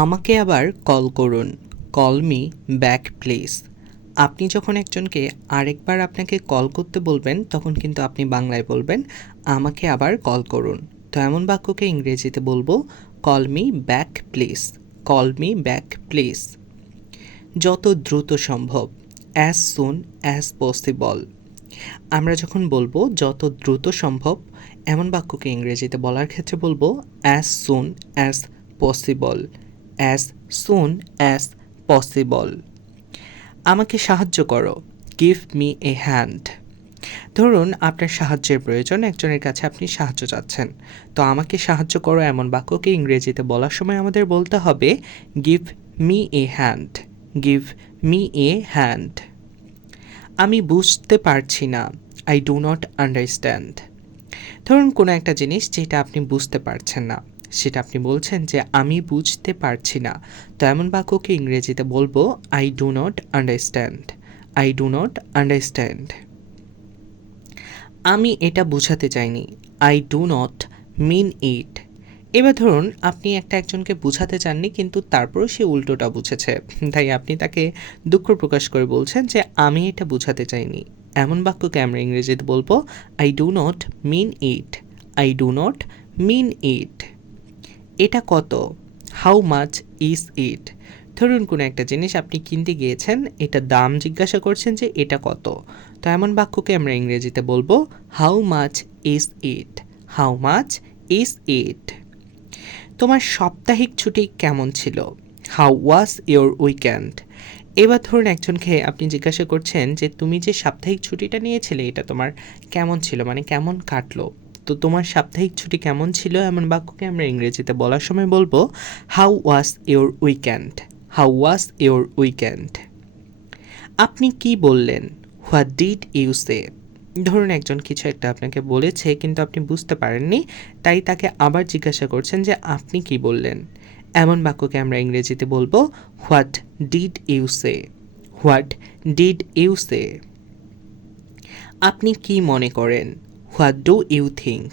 আমাকে আবার কল করুন। Call me back please. আপনি যখন একজনকে আরেকবার আপনাকে কল করতে বলবেন তখন কিন্তু আপনি বাংলায় বলবেন আমাকে আবার কল করুন। তো এমন বাক্যকে ইংরেজিতে বলবো call me back please. Call me back please. যত দ্রুত সম্ভব, অ্যাজ সুন অ্যাজ পসিবল। আমরা যখন বলবো যত দ্রুত সম্ভব, এমন বাক্যকে ইংরেজিতে বলার ক্ষেত্রে বলবো as soon as possible. As soon as possible. আমাকে সাহায্য করো, গিভ মি এ হ্যান্ড। ধরুন আপনার সাহায্যের প্রয়োজন, একজনের কাছে আপনি সাহায্য চাচ্ছেন। তো আমাকে সাহায্য করো এমন বাক্যকে ইংরেজিতে বলার সময় আমাদের বলতে হবে give me a hand. Give me a hand. আমি বুঝতে পারছি না, আই ডু নট আন্ডারস্ট্যান্ড। ধরুন কোনো একটা জিনিস যেটা আপনি বুঝতে পারছেন না, সেটা আপনি বলছেন যে আমি বুঝতে পারছি না। তো এমন বাক্যকে ইংরেজিতে বলবো I do not understand. I do not understand. আমি এটা বোঝাতে চাইনি, আই ডু নট মিন ইট। এবার ধরুন আপনি একজনকে বোঝাতে চাননি কিন্তু তারপরেও সে উল্টোটা বুঝেছে, তাই আপনি তাকে দুঃখ প্রকাশ করে বলছেন যে আমি এটা বোঝাতে চাইনি। এমন বাক্যকে আমরা ইংরেজিতে বলবো I do not mean it. I do not mean it. এটা কত, হাউ মাচ ইজ ইট। ধরুন কোনো একটা জিনিস আপনি কিনতে গিয়েছেন, এটা দাম জিজ্ঞাসা করছেন যে এটা কত। তো এমন বাক্যকে আমরা ইংরেজিতে বলবো how much is it. How much is it. তোমার সাপ্তাহিক ছুটি কেমন ছিল, হাউ ওয়াজ ইয়োর উইকেন্ড। এবার ধরুন একজনকে আপনি জিজ্ঞাসা করছেন যে তুমি যে সাপ্তাহিক ছুটিটা নিয়েছিলে এটা তোমার কেমন ছিল, মানে কেমন কাটলো। তো তোমার সাপ্তাহিক ছুটি কেমন ছিল এমন বাক্যকে আমরা ইংরেজিতে বলার সময় বলবো how was your weekend. How was your weekend. আপনি কি বললেন, হোয়াট ডিড ইউ সে। ধরুন একজন কিছু একটা আপনাকে বলেছে কিন্তু আপনি বুঝতে পারেননি, তাই তাকে আবার জিজ্ঞাসা করছেন যে আপনি কি বললেন। এমন বাক্যকে আমরা ইংরেজিতে বলবো what did you say. What did you say. আপনি কি মনে করেন, হোয়াট ডু ইউ থিঙ্ক।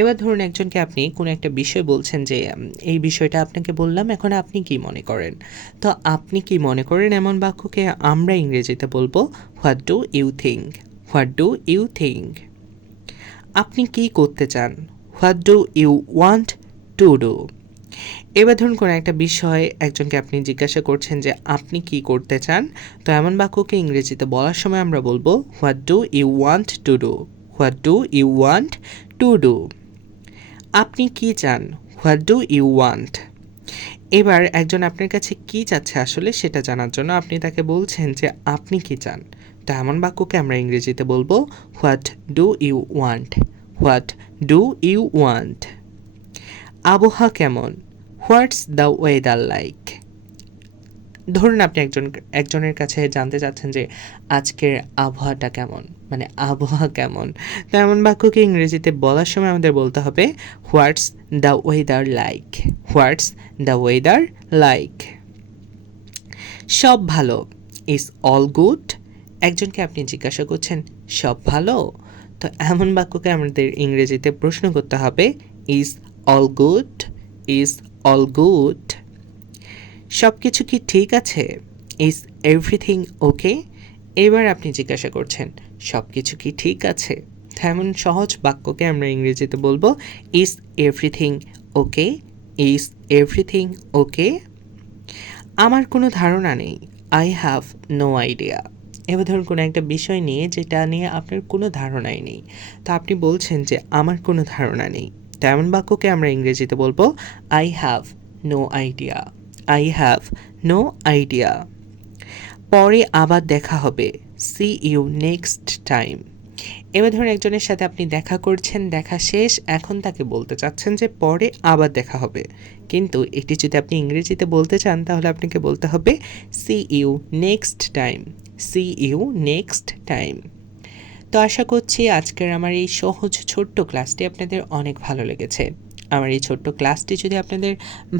এবার ধরুন একজনকে আপনি কোনো একটা বিষয় বলছেন যে এই বিষয়টা আপনাকে বললাম, এখন আপনি কি মনে করেন। তো আপনি কি মনে করেন এমন বাক্যকে আমরা ইংরেজিতে বলবো what do you think. What do you think. আপনি কি করতে চান, what do you want to do. এবার ধরুন কোনো একটা বিষয় একজনকে আপনি জিজ্ঞাসা করছেন যে আপনি কি করতে চান। তো এমন বাক্যকে ইংরেজিতে বলার সময় আমরা বলবো what do you want to do. What do you want to do. আপনি কি চান, হোয়াট ডু ইউ ওয়ান্ট। এবার একজন আপনার কাছে কি চাচ্ছে আসলে সেটা জানার জন্য আপনি তাকে বলছেন যে আপনি কি চান। তো এমন বাক্যকে আমরা ইংরেজিতে বলবো what do you want. What do you want. আবহাওয়া কেমন, হোয়াটস দ্য ওয়েদার লাইক। ধরুন আপনি একজনের কাছে জানতে চাচ্ছেন যে আজকের আবহাওয়াটা কেমন, মানে আবহাওয়া কেমন। তো এমন বাক্যকে ইংরেজিতে বলার সময় আমাদের বলতে হবে what's the weather like. What's the weather like. সব ভালো, ইজ অল গুড। একজনকে আপনি জিজ্ঞাসা করছেন সব ভালো। তো এমন বাক্যকে আমাদের ইংরেজিতে প্রশ্ন করতে হবে is all good. Is all good. সব কিছু কি ঠিক আছে, ইজ এভরিথিং ওকে। এবার আপনি জিজ্ঞাসা করছেন সব কিছু কি ঠিক আছে। এমন সহজ বাক্যকে আমরা ইংরেজিতে বলবো is everything okay. Is everything okay. আমার কোনো ধারণা নেই, আই হ্যাভ নো আইডিয়া। এবার ধরুন কোনো একটা বিষয় নিয়ে যেটা নিয়ে আপনার কোনো ধারণাই নেই, তো আপনি বলছেন যে আমার কোনো ধারণা নেই। তেমন বাক্যকে আমরা ইংরেজিতে বলবো I have no idea. I have no idea. পরে আবার দেখা হবে, সি ইউ নেক্সট টাইম। এবার ধরুন একজনের সাথে আপনি দেখা করছেন, দেখা শেষ, এখন তাকে বলতে চাচ্ছেন যে পরে আবার দেখা হবে, কিন্তু এটি যদি আপনি ইংরেজিতে বলতে চান তাহলে আপনাকে বলতে হবে see you next time. See you next time. তো আশা করছি আজকের আমার এই সহজ ছোট্ট ক্লাসটি আপনাদের অনেক ভালো লেগেছে। আমার এই ছোট্ট ক্লাসটি যদি আপনাদের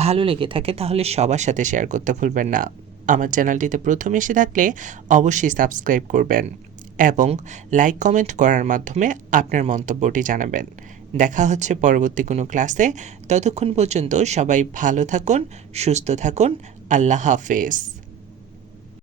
ভালো লেগে থাকে তাহলে সবার সাথে শেয়ার করতে ভুলবেন না। আমার চ্যানেলটিতে প্রথম এসে থাকলে অবশ্যই সাবস্ক্রাইব করবেন এবং লাইক কমেন্ট করার মাধ্যমে আপনার মন্তব্যটি জানাবেন। দেখা হচ্ছে পরবর্তী কোনো ক্লাসে। ততক্ষণ পর্যন্ত সবাই ভালো থাকুন, সুস্থ থাকুন। আল্লাহ হাফেজ।